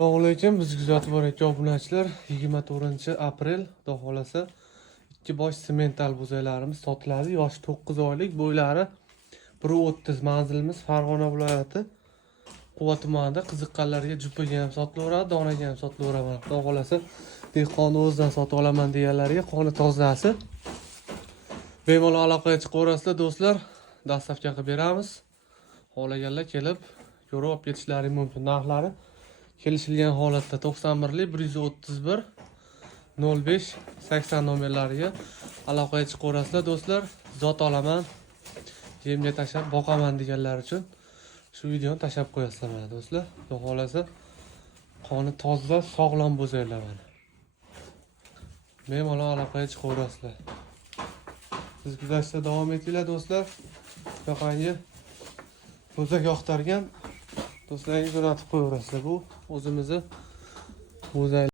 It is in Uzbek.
Assalomu alaykum, biz kuzatib borayotgan obunachilar 24-aprel, xudo xolasa, ikki bosh semental buzaylarimiz sotiladi. Yoshi 9 oylik, bo'ylari 1.30. Manzilimiz Farg'ona viloyati Quva tumanida. Qiziqqanlarga jupiga ham sotilaveradi, donaga ham sotilaveradi. Xudo xolasa, dehqonni o'zidan sotib olaman deganlarga qoni tozasi. Bemalol aloqaga chiqaverasizlar do'stlar. Dastavka qilib beramiz. Xohlaganlar kelib ko'rib olib ketishlari mumkin. Narxlari kelishilgan holatda 91lik 131 05 80 nomerlariga aloqaga chiqaverasizlar do'stlar. Zot olaman, yemga tashab boqaman deganlar uchun shu videoni tashab qo'yasizlar mana do'stlar. Xudo xolasa qoni toza, sog'lom bo'zaylar mana. Bemalol aloqaga chiqaverasizlar. Siz kuzatishda davom etinglar do'stlar. Yoqangi bo'zak yoqtirgan do'stlarga jo'natib qo'yaverasizlar. Bu o'zimizni bo'zak